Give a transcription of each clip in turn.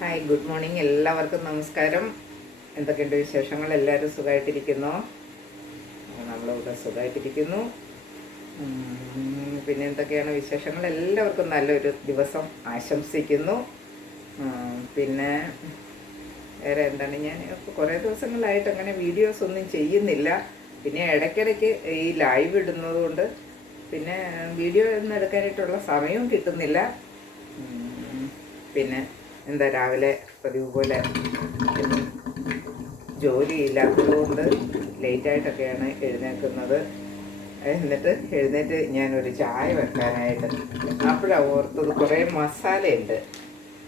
Hi good morning എല്ലാവർക്കും നമസ്കാരം. എന്തൊക്കെയുണ്ട് വിശേഷങ്ങൾ? എല്ലാവരും സുഖമായിട്ടിരിക്കുന്നു? നമ്മളിവിടെ സുഖമായിട്ടിരിക്കുന്നു. പിന്നെ എന്തൊക്കെയാണ് വിശേഷങ്ങൾ? എല്ലാവർക്കും നല്ലൊരു ദിവസം ആശംസിക്കുന്നു. പിന്നെ വേറെ എന്താണ്? ഞാൻ ഇപ്പോൾ കുറേ ദിവസങ്ങളായിട്ട് അങ്ങനെ വീഡിയോസ് ഒന്നും ചെയ്യുന്നില്ല. പിന്നെ ഇടയ്ക്കിടയ്ക്ക് ഈ ലൈവ് ഇടുന്നത് കൊണ്ട് പിന്നെ വീഡിയോ ഒന്നും എടുക്കാനായിട്ടുള്ള സമയവും കിട്ടുന്നില്ല. പിന്നെ എന്താ രാവിലെ പതിവ് പോലെ ജോലിയില്ലാത്തത് കൊണ്ട് ലേറ്റായിട്ടൊക്കെയാണ് എഴുന്നേൽക്കുന്നത് എന്നിട്ട് എഴുന്നേറ്റ് ഞാനൊരു ചായ വെക്കാനായിട്ട്. അപ്പോഴാണ് ഓർത്തത് കുറേ മസാലയുണ്ട്.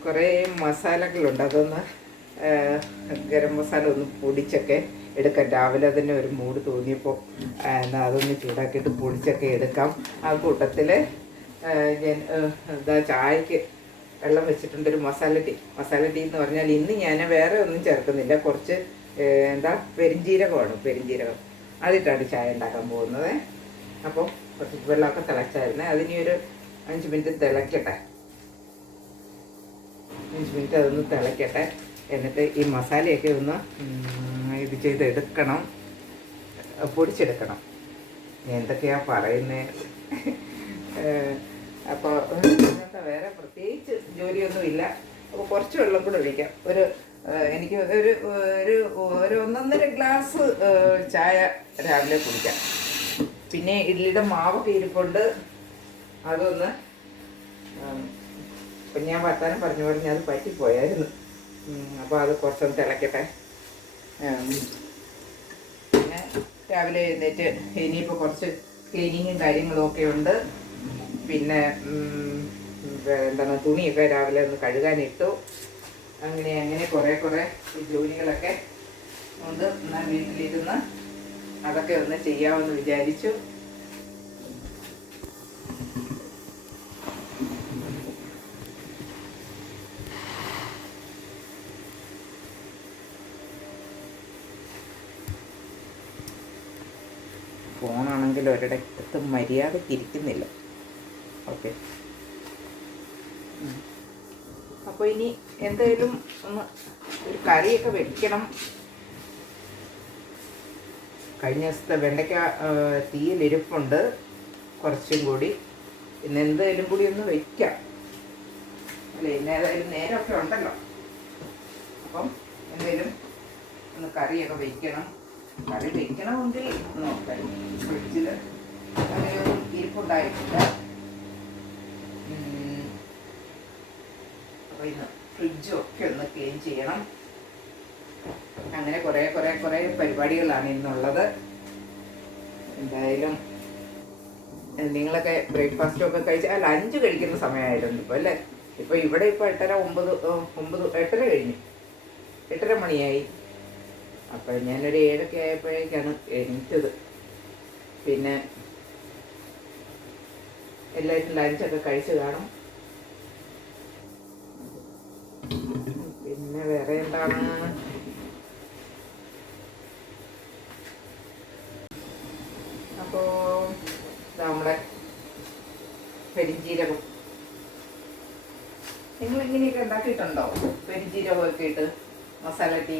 കുറേ മസാലകളുണ്ട്. അതൊന്ന് ഗരം മസാല ഒന്ന് പൊടിച്ചൊക്കെ എടുക്കാം. രാവിലെ തന്നെ ഒരു മൂഡ് തോന്നിയപ്പോൾ എന്നാൽ അതൊന്ന് ചൂടാക്കിയിട്ട് പൊടിച്ചൊക്കെ എടുക്കാം. ആ കൂട്ടത്തിൽ ഞാൻ എന്താ ചായക്ക് വെള്ളം വെച്ചിട്ടുണ്ട് ഒരു മസാല ടീ മസാല ടീ എന്ന് പറഞ്ഞാൽ ഇന്ന് ഞാൻ വേറെ ഒന്നും ചേർക്കുന്നില്ല. കുറച്ച് എന്താ പെരിഞ്ജീരകമാണ് പെരിഞ്ജീരകം അതിട്ടാണ് ചായ ഉണ്ടാക്കാൻ പോകുന്നത്. അപ്പോൾ കുറച്ച് വെള്ളമൊക്കെ തിളച്ചായിരുന്നേ. അതിനി ഒരു അഞ്ച് മിനിറ്റ് തിളക്കട്ടെ. അഞ്ച് മിനിറ്റ് അതൊന്ന് തിളക്കട്ടെ. എന്നിട്ട് ഈ മസാലയൊക്കെ ഒന്ന് ഇത് ചെയ്തെടുക്കണം. പൊടിച്ചെടുക്കണം. എന്തൊക്കെയാണ് പറയുന്നത് അപ്പോൾ വേറെ പ്രത്യേകിച്ച് ജോലിയൊന്നുമില്ല. അപ്പോൾ കുറച്ച് വെള്ളം കൂടെ ഒഴിക്കാം. ഒരു എനിക്ക് ഒരു ഒരു ഒരു ഒന്നൊന്നര ഗ്ലാസ് ചായ രാവിലെ കുടിക്കാം. പിന്നെ ഇഡ്ഡലിയുടെ മാവൊക്കെ ഇരിപ്പുണ്ട്. അതൊന്ന് ഇപ്പം ഞാൻ വർത്താനം പറഞ്ഞു പറഞ്ഞ് അത് പറ്റിപ്പോയായിരുന്നു. അപ്പോൾ അത് കുറച്ചൊന്ന് തിളക്കട്ടെ. പിന്നെ രാവിലെ എഴുന്നേറ്റ് ഇനിയിപ്പോൾ കുറച്ച് ക്ലീനിങ്ങും കാര്യങ്ങളും ഒക്കെ ഉണ്ട്. പിന്നെ എന്താണ് തുണിയൊക്കെ രാവിലെ ഒന്ന് കഴുകാനിട്ടു. അങ്ങനെ അങ്ങനെ കുറേ കുറേ ജോലികളൊക്കെ ഉണ്ട്. എന്നാൽ വീട്ടിലിരുന്ന് അതൊക്കെ ഒന്ന് ചെയ്യാമെന്ന് വിചാരിച്ചു. ഫോണാണെങ്കിൽ ഒരിടത്തും മര്യാദയ്ക്ക് ഇരിക്കുന്നില്ല. ഓക്കെ. അപ്പോൾ ഇനി എന്തായാലും ഒന്ന് ഒരു കറിയൊക്കെ വെക്കണം. കഴിഞ്ഞ ദിവസത്തെ വെണ്ടയ്ക്ക തീയിലിരിപ്പുണ്ട് കുറച്ചും കൂടി. പിന്നെ എന്തായാലും കൂടി ഒന്ന് വെക്കാം. അല്ല ഇന്ന് ഏതായാലും നേരമൊക്കെ ഉണ്ടല്ലോ. അപ്പം എന്തായാലും ഒന്ന് കറിയൊക്കെ വെക്കണം. കറി വെക്കണമെങ്കിൽ നോക്കാം. ഫ്രിഡ്ജിൽ അങ്ങനെയൊന്നും ഇരിപ്പുണ്ടായിട്ടില്ല. അപ്പോൾ ഇന്ന് ഫ്രിഡ്ജും ഒക്കെ ഒന്ന് ക്ലീൻ ചെയ്യണം. അങ്ങനെ കുറേ കുറേ കുറേ പരിപാടികളാണ് ഇന്നുള്ളത്. എന്തായാലും നിങ്ങളൊക്കെ ബ്രേക്ക്ഫാസ്റ്റും ഒക്കെ കഴിച്ച് അല്ല അഞ്ച് കഴിക്കുന്ന സമയമായിട്ടുണ്ട് ഇപ്പോൾ അല്ലേ? ഇപ്പോൾ ഇവിടെ ഇപ്പോൾ എട്ടര ഒമ്പത് ഒമ്പത് എട്ടര കഴിഞ്ഞു. എട്ടര മണിയായി. അപ്പോൾ ഞാനൊരു ഏഴൊക്കെ ആയപ്പോഴേക്കാണ് എണീറ്റത്. പിന്നെ എല്ലാവരും ലഞ്ചൊക്കെ കഴിച്ച് കാണും പിന്നെ വേറെ എന്താണ് അപ്പോൾ നമ്മുടെ പെരിഞ്ജീരകം നിങ്ങൾ ഇങ്ങനെയൊക്കെ ഉണ്ടാക്കിയിട്ടുണ്ടോ? പെരിഞ്ജീരകമൊക്കെ ഇട്ട് മസാല ടീ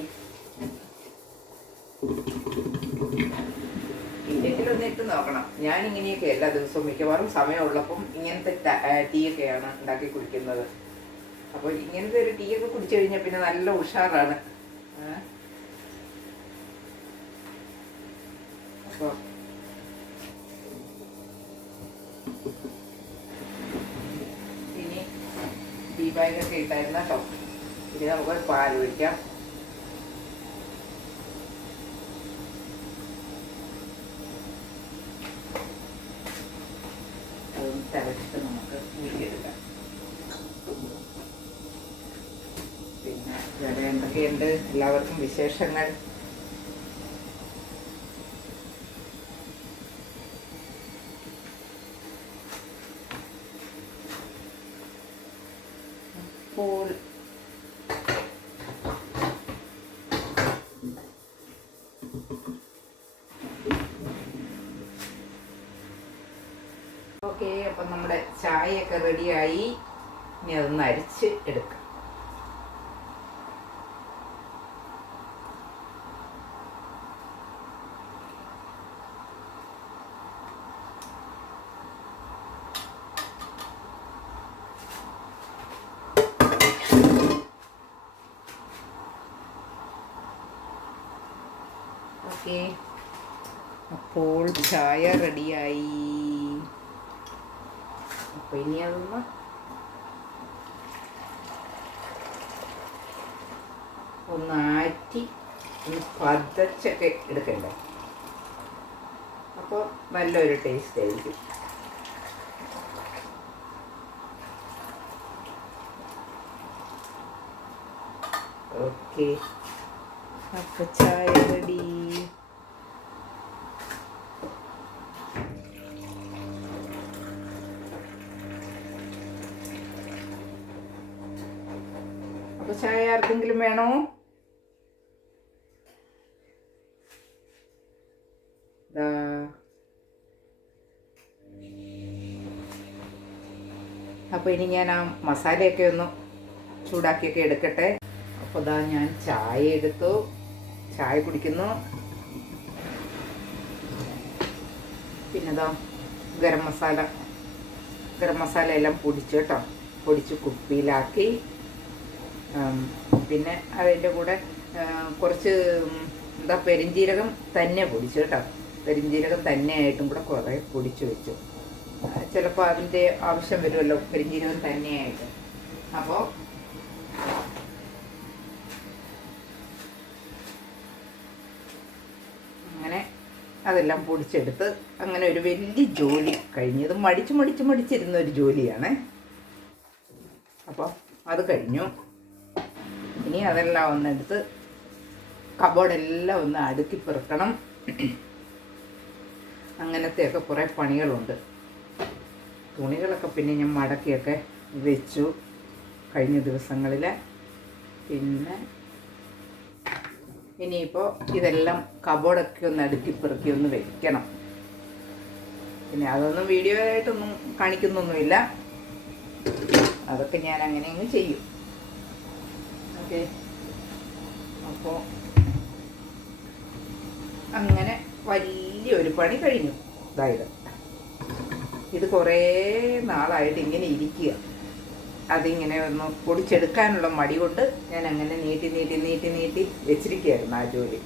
ഇല്ലെങ്കിലൊന്ന് ഇട്ട് നോക്കണം. ഞാൻ ഇങ്ങനെയൊക്കെ എല്ലാ ദിവസവും മിക്കവാറും സമയമുള്ളപ്പം ഇങ്ങനത്തെ ടീയൊക്കെയാണ് ഉണ്ടാക്കി കുടിക്കുന്നത്. അപ്പോൾ ഇങ്ങനത്തെ ഒരു ടീയൊക്കെ കുടിച്ചു കഴിഞ്ഞാൽ പിന്നെ നല്ല ഉഷാറാണ്? അപ്പോൾ ബാഗൊക്കെ ഇട്ടായിരുന്ന കേട്ടോ. ഇനി നമുക്ക് പാൽ ഒഴിക്കാം നമുക്ക് പിന്നെ ഇവിടെ എന്തൊക്കെയുണ്ട്? എല്ലാവർക്കും വിശേഷങ്ങൾ. ചായയൊക്കെ റെഡിയായി ഇനി അതൊന്ന് അരിച്ച് എടുക്കാം ഓക്കെ അപ്പോൾ ചായ റെഡിയായി അപ്പോൾ ഇനി അതൊന്ന് ഒന്ന് ആറ്റി ഒന്ന് പതച്ചൊക്കെ എടുക്കണ്ടേ നല്ലൊരു ടേസ്റ്റ് ആയിരിക്കും. ഓക്കെ അപ്പോൾ ചായ റെഡി. അപ്പോൾ ചായ ആർക്കെങ്കിലും വേണോ ദാ. അപ്പോൾ ഇനി ഞാൻ ആ മസാലയൊക്കെ ഒന്ന് ചൂടാക്കിയൊക്കെ എടുക്കട്ടെ. അപ്പോൾ ഇതാ ഞാൻ ചായ എടുത്തു. ചായ കുടിക്കുന്നു. പിന്നെ ഇതാ ഗരം മസാല. ഗരം മസാല എല്ലാം പൊടിച്ചു കേട്ടോ. പൊടിച്ച് കുപ്പിയിലാക്കി. പിന്നെ അതിന്റെ കൂടെ കുറച്ച് എന്താ പെരിഞ്ജീരകം തന്നെ പൊടിച്ചു കേട്ടോ. പെരിഞ്ജീരകം തന്നെ ആയിട്ടും കൂടെ കുറേ പൊടിച്ചു വെച്ചു. ചിലപ്പോൾ അതിന്റെ ആവശ്യം വരുമല്ലോ. പെരിഞ്ജീരകം തന്നെയായിട്ട്. അപ്പോൾ അങ്ങനെ അതെല്ലാം പൊടിച്ചെടുത്ത് അങ്ങനെ ഒരു വലിയ ജോലി കഴിഞ്ഞു. ഇത് മടിച്ച് മടിച്ച് മടിച്ചിരുന്ന ഒരു ജോലിയാണ്. അപ്പോൾ അത് കഴിഞ്ഞു. ഇനി അതെല്ലാം ഒന്നെടുത്ത് കബോർഡെല്ലാം ഒന്ന് അടുക്കി പെറുക്കണം. അങ്ങനത്തെയൊക്കെ കുറേ പണികളുണ്ട്. തുണികളൊക്കെ പിന്നെ ഞാൻ മടക്കിയൊക്കെ വെച്ചു കഴിഞ്ഞ ദിവസങ്ങളിൽ പിന്നെ ഇനിയിപ്പോൾ ഇതെല്ലാം കബോർഡൊക്കെ ഒന്ന് അടുക്കി പെറുക്കി ഒന്ന് വെക്കണം. പിന്നെ അതൊന്നും വീഡിയോ ആയിട്ടൊന്നും കാണിക്കുന്നൊന്നുമില്ല. അതൊക്കെ ഞാൻ അങ്ങനെ അങ്ങ് ചെയ്യും. ഓക്കെ. അപ്പോൾ അങ്ങനെ വലിയൊരു പണി കഴിഞ്ഞു. അതായത് ഇത് കുറേ നാളായിട്ട് ഇങ്ങനെ ഇരിക്കുക. അതിങ്ങനെ ഒന്ന് പൊടിച്ചെടുക്കാനുള്ള മടി കൊണ്ട് ഞാൻ അങ്ങനെ നീട്ടി നീട്ടി നീട്ടി നീട്ടി വെച്ചിരിക്കുകയായിരുന്നു ആ ജോലി.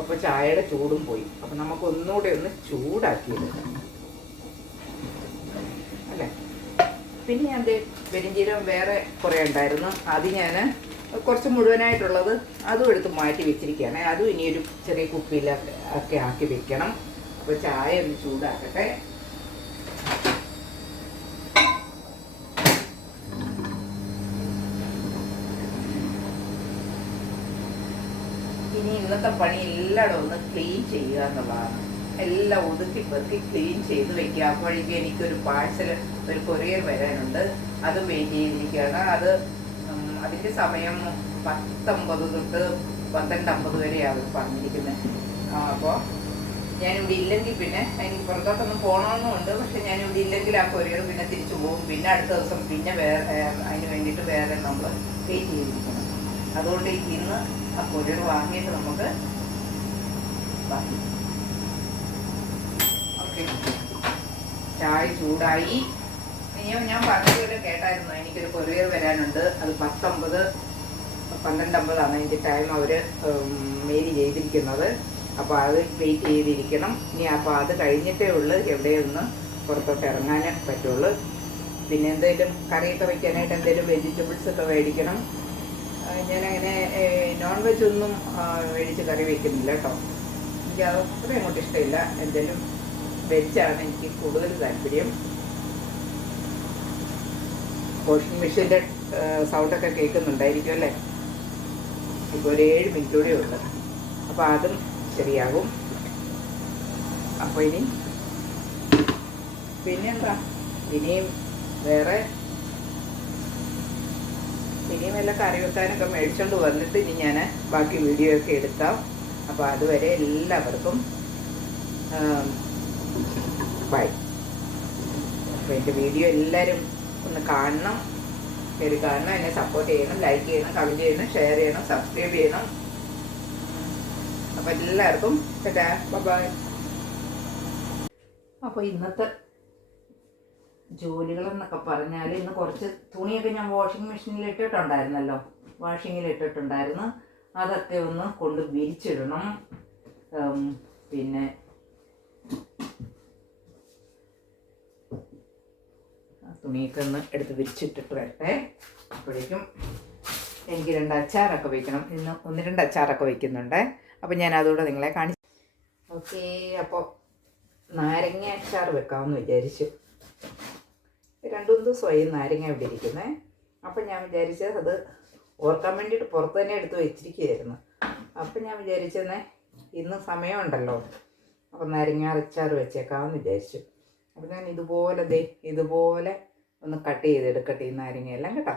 അപ്പോൾ ചായയുടെ ചൂടും പോയി. അപ്പോൾ നമുക്ക് ഒന്നുകൂടെ ഒന്ന് ചൂടാക്കിയെടുക്കാം അല്ലേ? പിന്നെ ഞാൻ ദേ പെരിഞ്ചീരകം വേറെ കുറേ ഉണ്ടായിരുന്നു. അത് ഞാൻ കുറച്ച് മുഴുവനായിട്ടുള്ളത് അതും എടുത്ത് മാറ്റി വെച്ചിരിക്കുകയാണ്. അതും ഇനിയൊരു ചെറിയ കുപ്പിയിൽ ഒക്കെ ആക്കി വെക്കണം. അപ്പോൾ ചായ ഒന്ന് ചൂടാക്കട്ടെ. ഇനി ഇന്നത്തെ പണി എല്ലായിടും ഒന്ന് ക്ലീൻ ചെയ്യുക എന്നുള്ളതാണ്. എല്ലാം ഒതുക്കി പെറുക്കി ക്ലീൻ ചെയ്ത് വെക്കുക. അപ്പോഴേക്കും എനിക്കൊരു പാഴ്സൽ ഒരു കൊറിയർ വരാനുണ്ട്. അത് വെയിറ്റ് ചെയ്തിരിക്കുകയാണ് അത് അതിന്റെ സമയം പത്തൊമ്പത് തൊട്ട് പന്ത്രണ്ട് അമ്പത് വരെയാണ് പറഞ്ഞിരിക്കുന്നത്. അപ്പോൾ ഞാനിവിടെ ഇല്ലെങ്കിൽ പിന്നെ എനിക്ക് പുറത്തോട്ടൊന്നും പോകണമെന്നുണ്ട് പക്ഷെ ഞാനിവിടെ ഇല്ലെങ്കിൽ ആ കൊറിയർ പിന്നെ തിരിച്ചു പോകും. പിന്നെ അടുത്ത ദിവസം പിന്നെ വേറെ അതിന് വേണ്ടിയിട്ട് വേറെ നമ്മൾ വെയിറ്റ് ചെയ്തിരിക്കണം. അതുകൊണ്ട് ഇന്ന് ആ കൊറിയർ വാങ്ങിയിട്ട് നമുക്ക് ചായ ചൂടായി. ഞാൻ കേട്ടായിരുന്നു എനിക്കൊരു വരാനുണ്ട് അത് പത്തൊമ്പത് പന്ത്രണ്ടമ്പതാണ് അതിന്റെ ടൈം അവർ മെയിൽ ചെയ്തിരിക്കുന്നത്. അപ്പോൾ അത് വെയിറ്റ് ചെയ്തിരിക്കണം. ഇനി അപ്പോൾ അത് കഴിഞ്ഞിട്ടേ ഉള്ളൂ എവിടെയൊന്ന് പുറത്തോട്ട് ഇറങ്ങാൻ പറ്റുള്ളൂ. പിന്നെ എന്തെങ്കിലും കറിയൊക്കെ വയ്ക്കാനായിട്ട് എന്തെങ്കിലും വെജിറ്റബിൾസ് ഒക്കെ മേടിക്കണം. ഞാനങ്ങനെ നോൺ വെജ് ഒന്നും മേടിച്ച് കറി വയ്ക്കുന്നില്ല കേട്ടോ. എനിക്ക് അത് അത്രയും അങ്ങോട്ട് ഇഷ്ടമില്ല. എന്തെങ്കിലും വെജാണ് എനിക്ക് കൂടുതൽ താല്പര്യം. വാഷിംഗ് മെഷീന്റെ സൗണ്ടൊക്കെ കേൾക്കുന്നുണ്ടായിരിക്കും അല്ലേ? ഇപ്പോൾ ഒരു ഏഴ് മിനിറ്റ് കൂടി ഉണ്ട് അപ്പോൾ അതും ശരിയാകും അപ്പോൾ ഇനി പിന്നെന്താ? ഇനിയും വേറെ ഇനിയും എല്ലാം കറി വെക്കാനൊക്കെ മേടിച്ചുകൊണ്ട് വന്നിട്ട് ഇനി ഞാൻ ബാക്കി വീഡിയോ ഒക്കെ എടുക്കാം. അപ്പോൾ അതുവരെ എല്ലാവർക്കും ബൈ അപ്പോൾ എന്റെ വീഡിയോ എല്ലാവരും ഒന്ന് കാണണം. കയറി കാരണം എന്നെ സപ്പോർട്ട് ചെയ്യണം ലൈക്ക് ചെയ്യണം കമന്റ് ചെയ്യണം ഷെയർ ചെയ്യണം സബ്സ്ക്രൈബ് ചെയ്യണം. അപ്പോൾ എല്ലാവർക്കും ബൈ അപ്പോൾ ഇന്നത്തെ ജോലികളെന്നൊക്കെ പറഞ്ഞാൽ ഇന്ന് കുറച്ച് തുണിയൊക്കെ ഞാൻ വാഷിംഗ് മെഷീനിൽ ഇട്ടിട്ടുണ്ടായിരുന്നല്ലോ. വാഷിങ്ങിൽ ഇട്ടിട്ടുണ്ടായിരുന്നു. അതൊക്കെ ഒന്ന് കൊണ്ട് വിരിച്ചിടണം. പിന്നെ തുണിയൊക്കെ ഒന്ന് എടുത്ത് വിരിച്ചിട്ടിട്ട് വരട്ടെ. അപ്പോഴേക്കും എനിക്ക് രണ്ട് അച്ചാറൊക്കെ വയ്ക്കണം ഇന്ന് ഒന്ന് രണ്ട് അച്ചാറൊക്കെ വയ്ക്കുന്നുണ്ട് അപ്പോൾ ഞാൻ അതുകൂടെ നിങ്ങളെ കാണിച്ചു ഓക്കെ അപ്പോൾ നാരങ്ങ അച്ചാർ വെക്കാമെന്ന് വിചാരിച്ചു. രണ്ടു മൂന്ന് ദിവസമായി നാരങ്ങ ഇവിടെ ഇരിക്കുന്നത് അപ്പം ഞാൻ വിചാരിച്ചത് അത് ഓർക്കാൻ വേണ്ടിയിട്ട് പുറത്ത് തന്നെ എടുത്ത് വെച്ചിരിക്കുകയായിരുന്നു. അപ്പം ഞാൻ വിചാരിച്ചെന്നേ ഇന്ന് സമയമുണ്ടല്ലോ. അപ്പം നാരങ്ങ അച്ചാർ വെച്ചേക്കാമെന്ന് വിചാരിച്ചു. അപ്പം ഞാൻ ഇതുപോലെ ദേ ഇതുപോലെ ഒന്ന് കട്ട് ചെയ്തെടുക്കട്ടെ ഈ നാരങ്ങയെല്ലാം കേട്ടോ.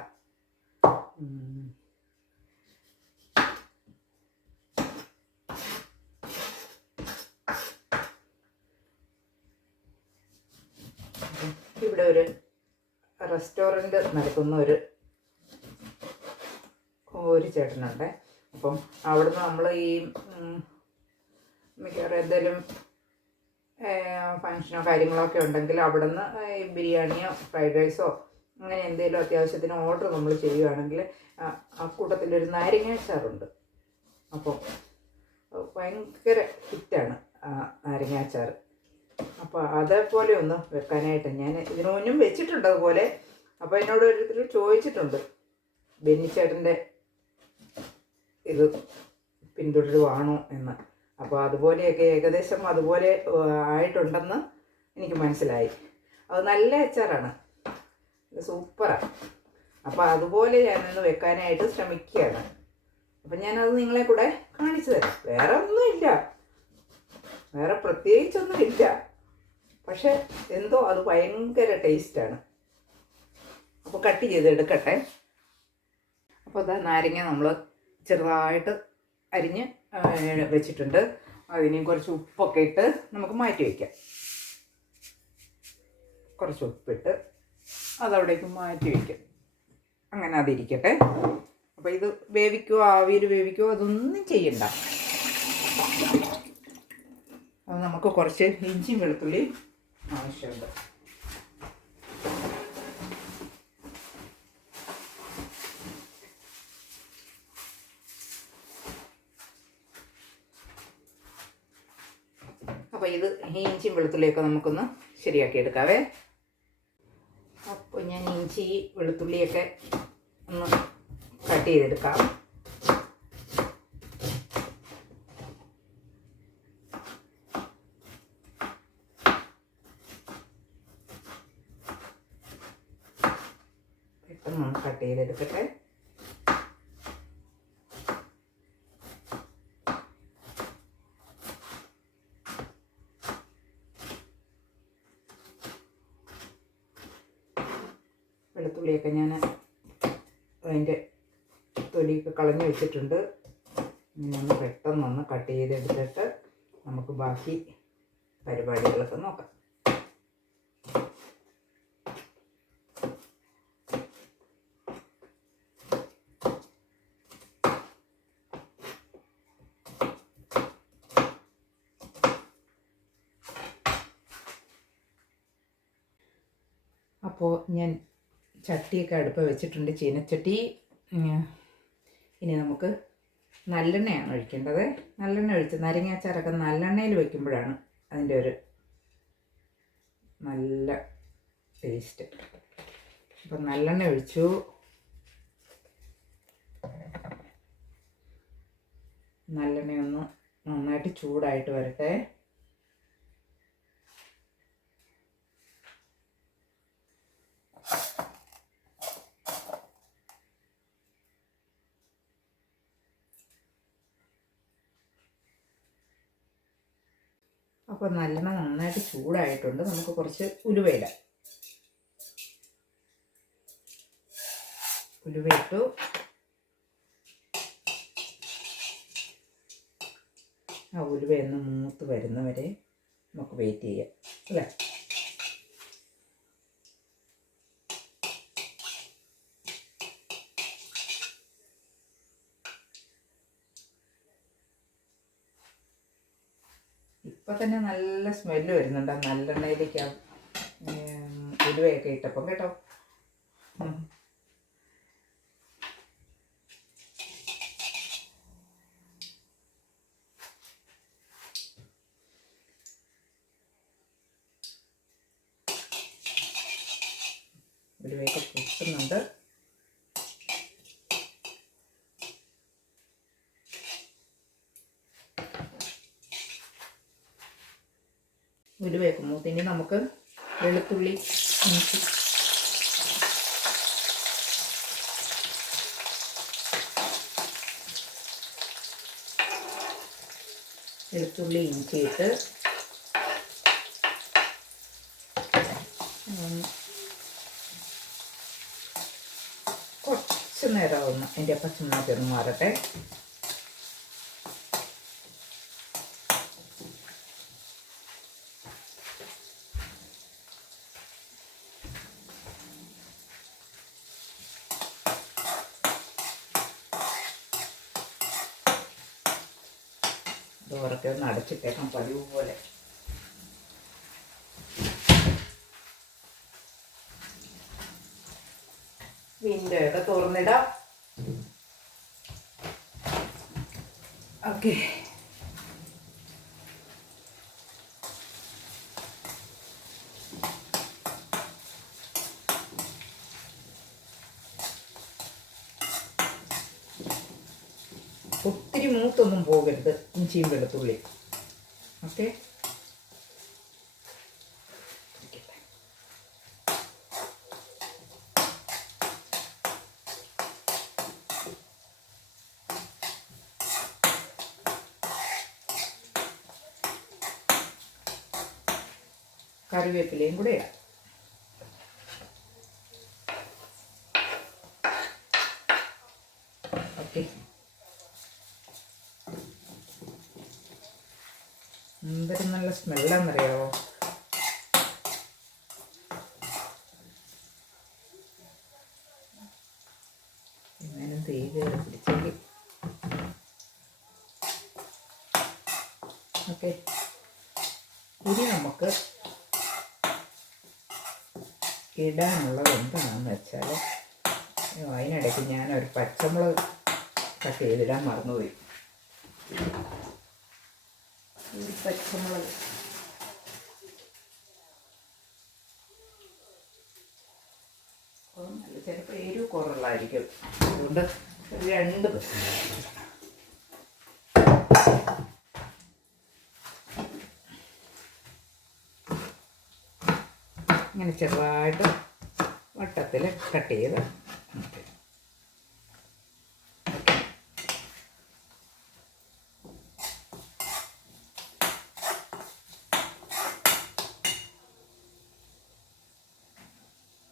ഇവിടെ ഒരു റെസ്റ്റോറന്റ് നടത്തുന്ന ഒരു ഒരു ചേട്ടനുണ്ട് അപ്പം അവിടുന്ന് നമ്മൾ ഈ മിക്കവാറും എന്തെങ്കിലും ഫങ്ഷനോ കാര്യങ്ങളോ ഒക്കെ ഉണ്ടെങ്കിൽ അവിടെ നിന്ന് ബിരിയാണിയോ ഫ്രൈഡ് റൈസോ അങ്ങനെ എന്തെങ്കിലും അത്യാവശ്യത്തിന് ഓർഡർ നമ്മൾ ചെയ്യുകയാണെങ്കിൽ ആ- കൂട്ടത്തിലൊരു നാരങ്ങ അച്ചാറുണ്ട് അപ്പോൾ ഭയങ്കര ഹിറ്റാണ് നാരങ്ങ അച്ചാർ. അപ്പോൾ അതേപോലെ ഒന്ന് വെക്കാനായിട്ട് ഞാൻ ഇതിനു മുന്നും വെച്ചിട്ടുണ്ട് അതുപോലെ. അപ്പോൾ എന്നോട് ഓരോരുത്തർ ചോദിച്ചിട്ടുണ്ട് ബെന്നിച്ചേട്ടന്റെ ഇത് പിന്തുടരുവാണോ എന്ന്. അപ്പോൾ അതുപോലെയൊക്കെ ഏകദേശം അതുപോലെ ആയിട്ടുണ്ടെന്ന് എനിക്ക് മനസ്സിലായി. അത് നല്ല അച്ചാറാണ് സൂപ്പറാണ് അപ്പോൾ അതുപോലെ ഞാനൊന്ന് വെക്കാനായിട്ട് ശ്രമിക്കുകയാണ്. അപ്പം ഞാനത് നിങ്ങളെ കൂടെ കാണിച്ചു തരാം. വേറെ ഒന്നുമില്ല. വേറെ പ്രത്യേകിച്ചൊന്നുമില്ല. പക്ഷെ എന്തോ അത് ഭയങ്കര ടേസ്റ്റാണ് അപ്പോൾ കട്ട് ചെയ്തെടുക്കട്ടെ അപ്പോൾ അതാ നാരങ്ങ നമ്മൾ ചെറുതായിട്ട് അരിഞ്ഞ് വെച്ചിട്ടുണ്ട്. അതിനെയും കുറച്ച് ഉപ്പൊക്കെ ഇട്ട് നമുക്ക് മാറ്റി വയ്ക്കാം കുറച്ച് ഉപ്പിട്ട് അതവിടേക്ക് മാറ്റി വയ്ക്കാം അങ്ങനെ അതിരിക്കട്ടെ. അപ്പോൾ ഇത് വേവിക്കുവോ ആവിയിൽ വേവിക്കുവോ അതൊന്നും ചെയ്യണ്ട. അത് നമുക്ക് കുറച്ച് ഇഞ്ചിയും വെളുത്തുള്ളി ആവശ്യമുണ്ട് അപ്പോൾ ഇത് ഈ ഇഞ്ചിയും വെളുത്തുള്ളിയൊക്കെ നമുക്കൊന്ന് ശരിയാക്കി എടുക്കാവേ അപ്പോൾ ഞാൻ ഇഞ്ചി വെളുത്തുള്ളിയൊക്കെ ഒന്ന് കട്ട് ചെയ്തെടുക്കാം. പെട്ടെന്ന് കട്ട് ചെയ്തെടുക്കട്ടെ വെളുത്തുള്ളിയൊക്കെ ഞാൻ അതിന്റെ തൊലിയൊക്കെ കളഞ്ഞു വെച്ചിട്ടുണ്ട്. ഒന്ന് പെട്ടെന്നൊന്ന് കട്ട് ചെയ്തെടുത്തിട്ട് നമുക്ക് ബാക്കി പരിപാടികളൊക്കെ നോക്കാം. അപ്പോൾ ഞാൻ ചട്ടിയൊക്കെ അടുപ്പ് വെച്ചിട്ടുണ്ട് ചീനച്ചട്ടി ഇനി നമുക്ക് നല്ലെണ്ണയാണ് ഒഴിക്കേണ്ടത്. നല്ലെണ്ണ ഒഴിച്ച് നാരങ്ങാച്ചാറൊക്കെ നല്ലെണ്ണയിൽ വയ്ക്കുമ്പോഴാണ് അതിന്റെ ഒരു നല്ല ടേസ്റ്റ് അപ്പം നല്ലെണ്ണ ഒഴിച്ചു. നല്ലെണ്ണയൊന്ന് നന്നായിട്ട് ചൂടായിട്ട് വരട്ടെ. അപ്പോൾ നല്ല നന്നായിട്ട് ചൂടായിട്ടുണ്ട്. നമുക്ക് കുറച്ച് ഉലുവയിടാം. ഉലുവയിട്ടു ആ ഉലുവയൊന്ന് മൂത്ത് വരുന്നവരെ നമുക്ക് വെയിറ്റ് ചെയ്യാം. അല്ലേ ഇപ്പം തന്നെ നല്ല സ്മെല്ല് വരുന്നുണ്ട്. ആ നല്ലെണ്ണയിലേക്ക് ആ ഉം, ഉലുവയൊക്കെ ഇട്ടപ്പം കേട്ടോ. ഉലുവയൊക്കെ മൂത്ത് ഇനി നമുക്ക് വെളുത്തുള്ളി വെളുത്തുള്ളി ഇഞ്ചിയിട്ട് കുറച്ച് നേരം ഒന്ന് അതിന്റെ പച്ചമുളക് ഒന്ന് മാറട്ടെ ഡോറൊക്കെ ഒന്ന് അടച്ചിട്ടേക്കാം പതിവ് പോലെ വിൻഡോ ഒക്കെ തുറന്നിടാം ഓക്കെ ഒത്തിരി മൂത്തൊന്നും പോകരുത് ഇഞ്ചിയും വെളുത്തുള്ളി ഓക്കെ. കറിവേപ്പിലയും കൂടെ ഇടാം. ഓക്കെ. എന്തൊരു നല്ല സ്മെല്ലാന്നറിയാവോ? എങ്ങാനും തീ പിടിച്ചെങ്കിൽ ഓക്കെ. ഇനി നമുക്ക് ഇടാനുള്ളത് എന്താണെന്ന് വെച്ചാൽ അതിനിടയ്ക്ക് ഞാനൊരു പച്ചമുളക് കട്ട് ചെയ്തിടാൻ മറന്നുപോയി ഒരു പച്ചമുളക് ചിലപ്പോൾ എരിവ് കുറവുള്ളതായിരിക്കും. അതുകൊണ്ട് രണ്ട് ഇങ്ങനെ ചെറുതായിട്ട് വട്ടത്തിൽ കട്ട് ചെയ്ത് നമുക്ക്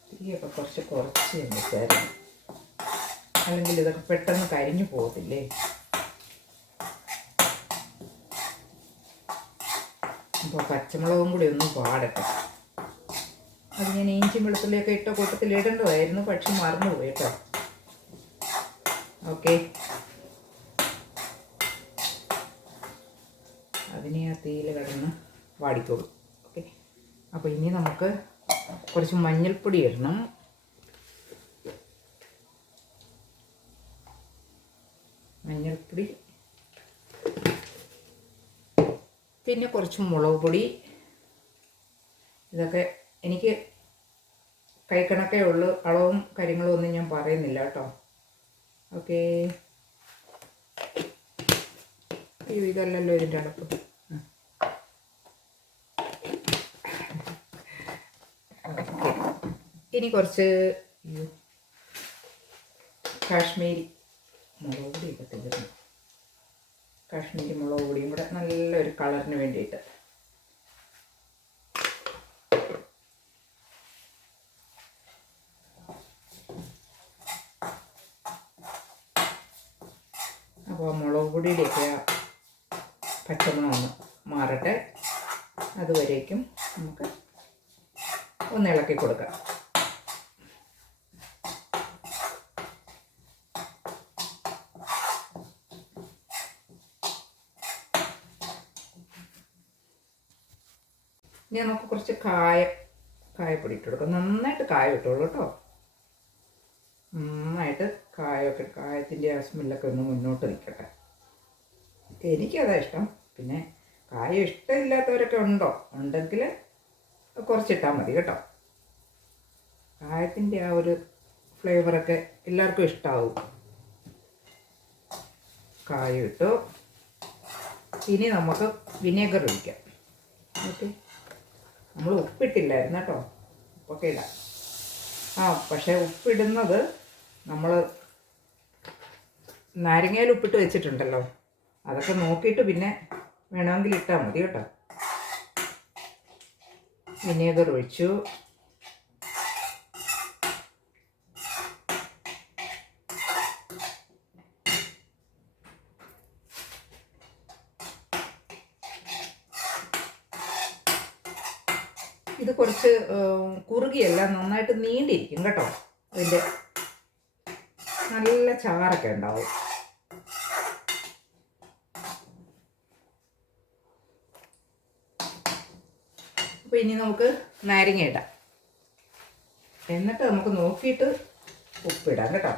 തീയൊക്കെ കുറച്ച് കുറച്ച് വെച്ചായിരുന്നു അല്ലെങ്കിൽ ഇതൊക്കെ പെട്ടെന്ന് കരിഞ്ഞു പോകത്തില്ലേ? അപ്പോൾ പച്ചമുളകും കൂടി ഒന്ന് പാടട്ടെ അത് ഞാൻ ഇഞ്ചി വെളുത്തുള്ളിയൊക്കെ ഇട്ട കൂട്ടത്തിൽ ഇടേണ്ടതായിരുന്നു പക്ഷെ മറന്നുപോയി കേട്ടോ. ഓക്കെ. അതിനെ ആ തീയിൽ കിടന്ന് വാടിക്കോളും. ഓക്കെ. അപ്പോൾ ഇനി നമുക്ക് കുറച്ച് മഞ്ഞൾപ്പൊടി ഇടണം. മഞ്ഞൾപ്പൊടി പിന്നെ കുറച്ച് മുളക് പൊടി. ഇതൊക്കെ എനിക്ക് കൈക്കണക്കേ ഉള്ളൂ. അളവും കാര്യങ്ങളും ഒന്നും ഞാൻ പറയുന്നില്ല കേട്ടോ. ഓക്കേ. അയ്യോ ഇതല്ലല്ലോ ഇതിന്റെ അടപ്പ്. ഇനി കുറച്ച് കാശ്മീരി മുളക് പൊടി ഇടത്തില്ല കാശ്മീരി മുളക് പൊടിയും കൂടെ നല്ലൊരു കളറിന് വേണ്ടിയിട്ട്. അപ്പോൾ മുളക് പൊടിയിലേക്ക് ഒന്ന് മാറട്ടെ. അതുവരേക്കും നമുക്ക് ഒന്ന് ഇളക്കി കൊടുക്കാം ഇനി നമുക്ക് കുറച്ച് കായം കായപ്പൊടി ഇട്ട് കൊടുക്കുക നന്നായിട്ട് കായ ഇട്ടോളൂ കേട്ടോ നന്നായിട്ട് കായൊക്കെ കായത്തിന്റെ ആ സ്മെല്ലൊക്കെ ഒന്ന് മുന്നോട്ട് നിൽക്കട്ടെ. എനിക്കതാ ഇഷ്ടം. പിന്നെ കായ ഇഷ്ടമില്ലാത്തവരൊക്കെ ഉണ്ടോ? ഉണ്ടെങ്കിൽ കുറച്ചിട്ടാൽ മതി കേട്ടോ. കായത്തിന്റെ ആ ഒരു ഫ്ലേവറൊക്കെ എല്ലാവർക്കും ഇഷ്ടമാവും കായ ഇട്ടു ഇനി നമുക്ക് വിനേഗർ ഒഴിക്കാം. ഓക്കെ. നമ്മൾ ഉപ്പിട്ടില്ലായിരുന്നു കേട്ടോ. ഉപ്പൊക്കെ ഇടാം. ആ പക്ഷേ ഉപ്പിടുന്നത് നമ്മൾ നാരങ്ങയിൽ ഉപ്പിട്ട് വെച്ചിട്ടുണ്ടല്ലോ. അതൊക്കെ നോക്കിയിട്ട് പിന്നെ വേണമെങ്കിൽ ഇട്ടാൽ മതി കേട്ടോ. വിനേഗർ ഒഴിച്ചു. കുറച്ച് കുറുകിയല്ല നന്നായിട്ട് നീണ്ടിരിക്കും കേട്ടോ. അതിന്റെ നല്ല ചാറൊക്കെ ഉണ്ടാവും. അപ്പോൾ ഇനി നമുക്ക് നാരങ്ങ ഇടാം. എന്നിട്ട് നമുക്ക് നോക്കിയിട്ട് ഉപ്പിടാം കേട്ടോ.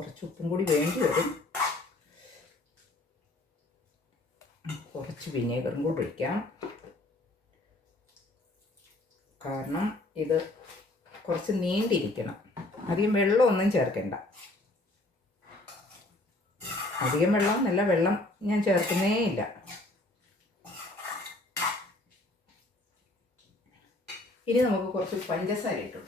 കുറച്ച് ഉപ്പും കൂടി വേണ്ടി വരും. കുറച്ച് വിനേഗറും കൂടി ഒഴിക്കാം. കാരണം ഇത് കുറച്ച് നീണ്ടിരിക്കണം. അധികം വെള്ളമൊന്നും ചേർക്കണ്ട. അധികം വെള്ളം എന്നല്ല വെള്ളം ഞാൻ ചേർക്കുന്നേ ഇല്ല. ഇനി നമുക്ക് കുറച്ച് പഞ്ചസാര ഇട്ട്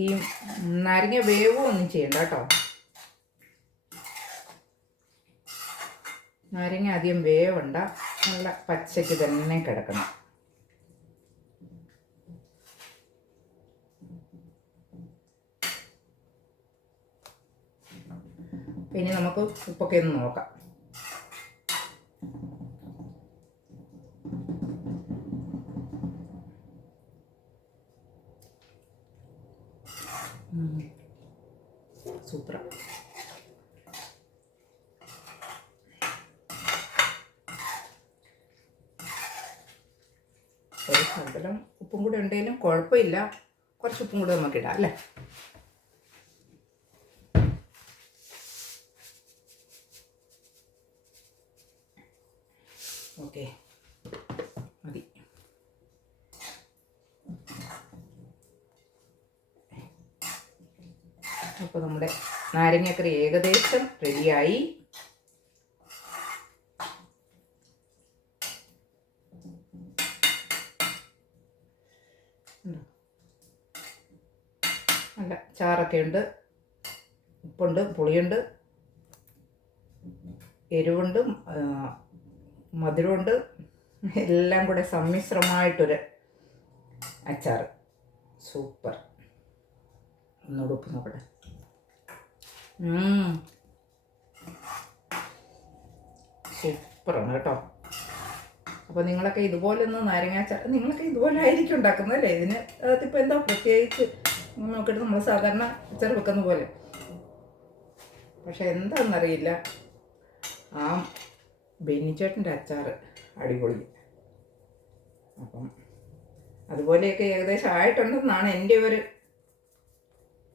ഈ നാരങ്ങ വേവ് ഒന്നും ചെയ്യണ്ട കേട്ടോ. നാരങ്ങ ആദ്യം വേവണ്ട. നല്ല പച്ചയ്ക്ക് തന്നെ കിടക്കണം. പിന്നെ നമുക്ക് ഉപ്പൊക്കെ ഒന്ന് നോക്കാം സൂപ്പർ ഒരു ഉപ്പും കൂടെ ഉണ്ടെങ്കിലും കുഴപ്പമില്ല. കുറച്ച് ഉപ്പും കൂടെ നമുക്ക് ഇടാം അല്ലേ? ഓക്കെ. മതി. അപ്പോൾ നമ്മുടെ നാരങ്ങക്കറി ഏകദേശം റെഡിയായി ചാറൊക്കെ ഉണ്ട് ഉപ്പുണ്ട് പുളിയുണ്ട് എരിവുണ്ട് മധുരമുണ്ട്. എല്ലാം കൂടെ സമ്മിശ്രമായിട്ടൊരു അച്ചാർ സൂപ്പർ. ഒന്നുകൂടെ ഉപ്പ് നോക്കട്ടെ. സൂപ്പറാണ് കേട്ടോ. അപ്പോൾ നിങ്ങളൊക്കെ ഇതുപോലെ ഒന്ന് നാരങ്ങാച്ചാർ നിങ്ങളൊക്കെ ഇതുപോലെ ആയിരിക്കും ഉണ്ടാക്കുന്നത് അല്ലേ? ഇതിന് അതിപ്പോൾ എന്താ പ്രത്യേകിച്ച് നോക്കിയിട്ട് നമ്മൾ സാധാരണ അച്ചാർ വെക്കുന്ന പോലെ. പക്ഷെ എന്താണെന്നറിയില്ല ആ ബെന്നിച്ചേട്ടന്റെ അച്ചാർ അടിപൊളി. അപ്പം അതുപോലെയൊക്കെ ഏകദേശം ആയിട്ടുണ്ടെന്നാണ് എന്റെ ഒരു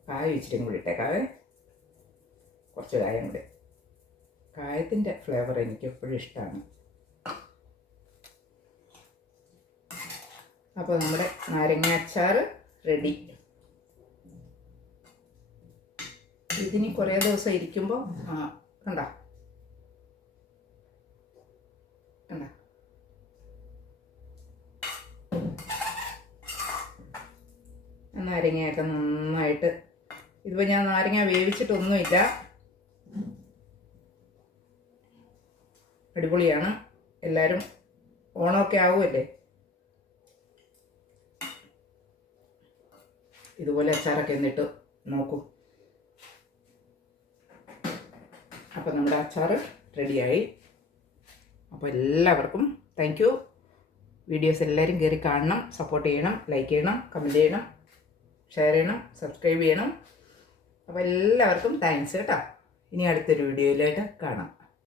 കായ ഇച്ചിരി കൂടി ഇട്ടേക്കാവേ കുറച്ച് കായം കൂടി. കായത്തിന്റെ ഫ്ലേവർ എനിക്ക് എപ്പോഴും ഇഷ്ടമാണ് അപ്പോൾ നമ്മുടെ നാരങ്ങ അച്ചാർ റെഡി. ഇതിനി കുറേ ദിവസം ഇരിക്കുമ്പോൾ കണ്ട? നാരങ്ങയൊക്കെ നന്നായിട്ട് ഇതിപ്പോൾ ഞാൻ നാരങ്ങ വേവിച്ചിട്ടൊന്നുമില്ല. അടിപൊളിയാണ്. എല്ലാവരും ഓണമൊക്കെ ആവുമല്ലേ? ഇതുപോലെ അച്ചാറൊക്കെ എന്നിട്ട് നോക്കൂ. അപ്പോൾ നമ്മുടെ അച്ചാർ റെഡിയായി. അപ്പോൾ എല്ലാവർക്കും താങ്ക് യു വീഡിയോസ് എല്ലാവരും കയറി കാണണം സപ്പോർട്ട് ചെയ്യണം ലൈക്ക് ചെയ്യണം കമന്റ് ചെയ്യണം ഷെയർ ചെയ്യണം സബ്സ്ക്രൈബ് ചെയ്യണം. അപ്പോൾ എല്ലാവർക്കും താങ്ക്സ് കേട്ടോ. ഇനി അടുത്തൊരു വീഡിയോയിലായിട്ട് കാണാം.